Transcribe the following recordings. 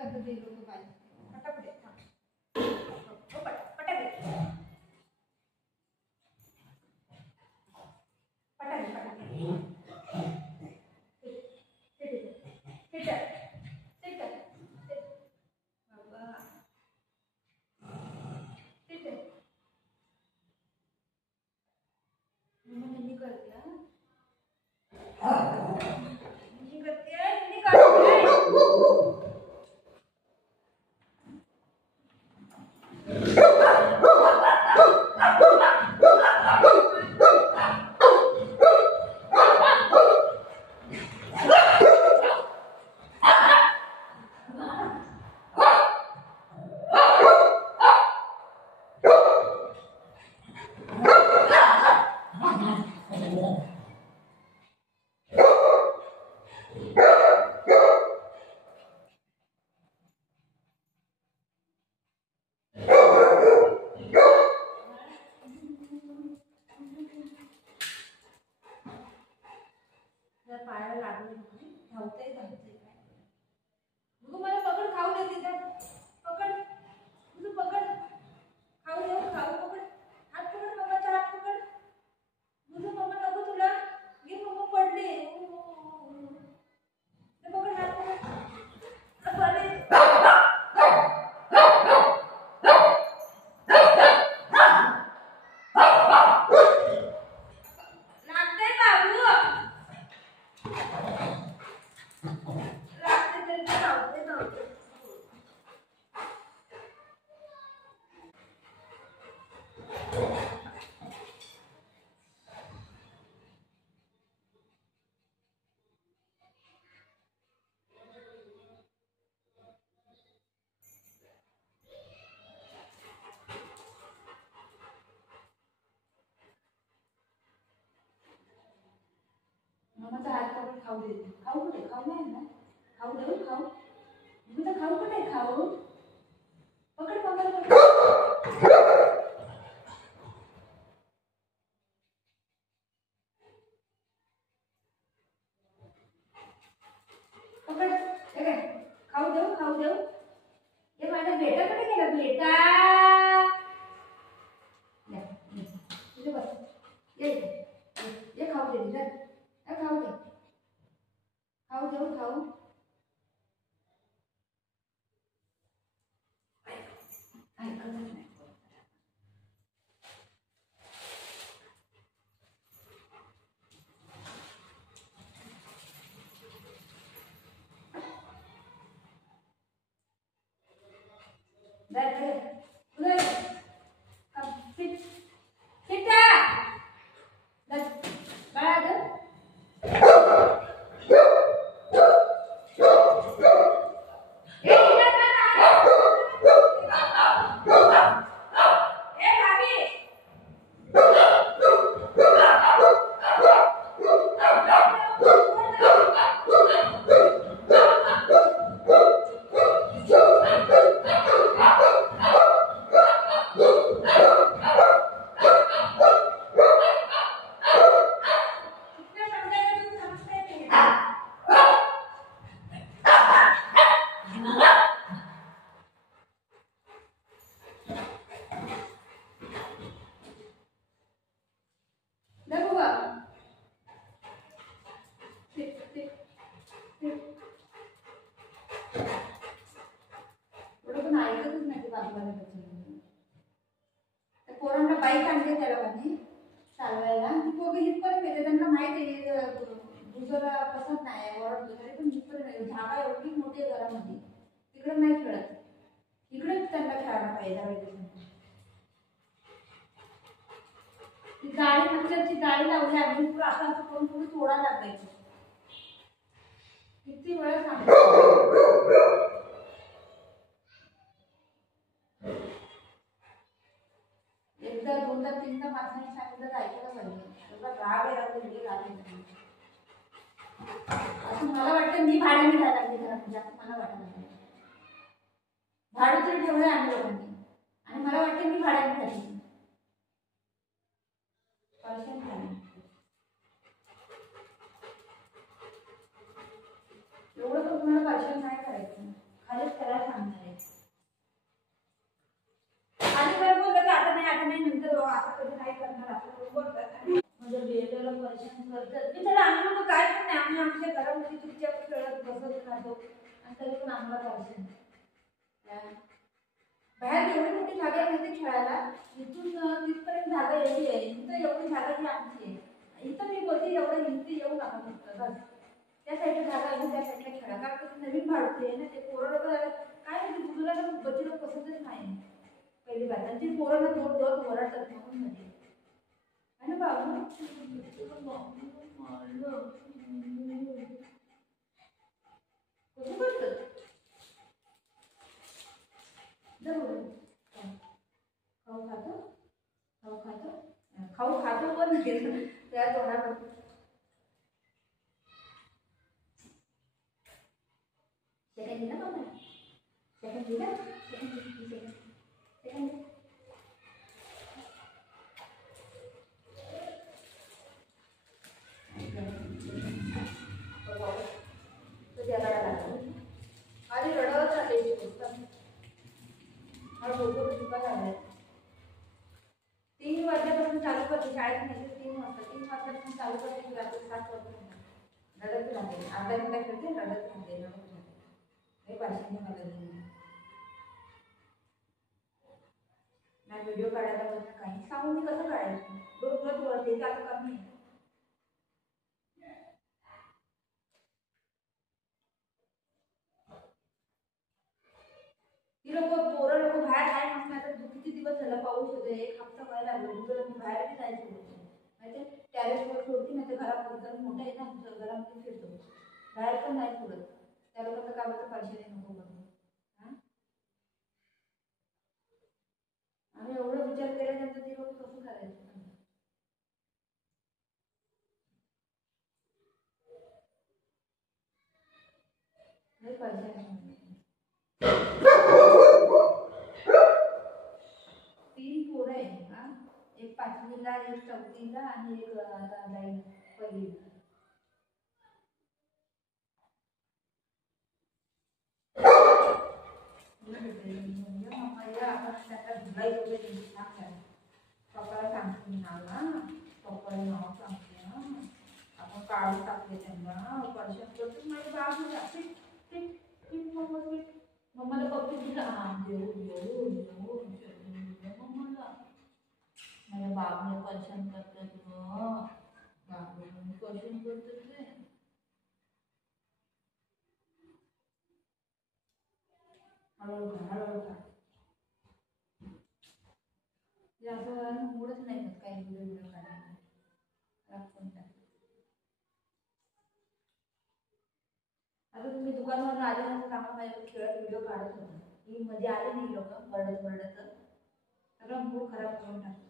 गणपती लोक पाहिजे पटापट पायाला लागले धावते धावते मला पकड खाऊ दे तिथे पकड तुझं पकड खाऊ दे खाऊ पकड हात पकड मम्माचा हात पकड तुझं मम्मा नको तुला घे मम्मा पडले पकड हात पकड अरे मम्माचा हात पकड खाऊ दे खाऊ कुठे खाऊ नाही ना खाऊ दे खाऊ तुझं खाऊ कुठे खाऊ पकड मम्माला पकड पकड खाऊ देऊ हे माझा बेटा कुठे गेला बेटा तुझे बस ये खाऊ दे तिला खाऊ दे खाऊ पोरांना बाईक आणते त्याला पाहिजे चालवायला ती पोरगी हितपर्यंत येते त्यांना माहिती आहे दुसरा पसंत नाही ओरडतो तरी पण हितपर्यंत जागा एवढी मोठी आहे घरामध्ये तिकडे नाही खेळत इकडेच त्यांना खेळायला पाहिजे ती गाडी पंक्चरची गाडी लावली आम्ही पुढे असं असं करून पुढे तोडायला लागायचं किती वेळा सांगतो एकदा दोनदा तीनदा माणसाने सांगितलं ऐकायला पाहिजे राग आहे असं मला वाटतं मी भाड्याने घ्यायला लागले घरात जास्त मला वाटत भाडं तरी ठेवलंय आम्ही लोकांनी आणि मला वाटतं मी भाड्याने घ्यायची एवढं तर तुम्हाला पैशाने नाही करायचं खालीच करा करतो आणि तरी पण आम्हाला पाहिजे बाहेर एवढी मोठी जागा आहे माहिती खेळायला इथून तिथपर्यंत जागा एवढी आहे इथं एवढी जागा जी आमची आहे इथं मी बोलते एवढं हिंदी येऊ नका फक्त बस त्या साईडला जागा आहे त्या साईडला खेळा कारण नवीन भाडते आहे ना ते पोरं काय नाही तुला बच्चीला पसंतच नाही पहिली बात आणि ती पोरांना दोन दोन ओरडतात म्हणून मध्ये है ना बाबू कसं करतात जरूर खाऊ खातो खाऊ खातो खाऊ खातो पण नाही त्या तोंडावर सेकंड दिला बाबा सेकंड दिला सेकंड आणि रडत राहते मला डोकं चुका झालाय 3 वाजल्यापासून चालू करते शाळेत नाही 3 वाजता 3 वाजल्यापासून चालू करते रात्री 7 वाजता रडत राहते अर्धा घंटा खेळते रडत राहते हे पाचशे मला नाही व्हिडिओ काढायला बघ काही सांगून मी कसं काढायचं रोज रोज वरते ते आता कमी आहे ती लोक पोरं लोक बाहेर आहे मग आता किती दिवस झाला पाऊस होते 1 हप्ता व्हायला लागलो बाहेर बी जायचं होतं माहिती टॅरेसवर सोडती नाही तर घरामध्ये जर मोठं आहे ना आमचं घरामध्ये फिरतो बाहेर पण नाही सोडत त्या लोकांचं काय होतं पैशाने नको म्हणून आम्ही एवढं विचार केल्यानंतर ती लोक कसं करायचं पैशाने 3 पोरं आहे का एक 5वीला एक 4थीला आणि एक जाईल पहिलीला पप्पाला सांगते नाव ना पप्पाला नाव सांगते ना आपण काढून टाकले त्यांना पर्शन करतो माझी बाजू मम्माला पप्पी दिला मम्माला माझ्या बाबने पर्शन करतात बाबने पर्शन करतात ते हळूहळू असं मूडच नाही होत काही व्हिडिओ काढायला आता तुम्ही दुकानावर आल्यानंतर चांगला माझ्याकडे खेळत व्हिडिओ काढत होता ही मध्ये आले नाही लोक बरडत सगळं मूड खराब करून टाकतो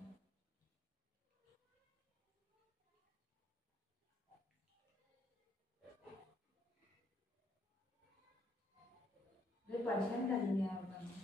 परेशान झाली या लोकांना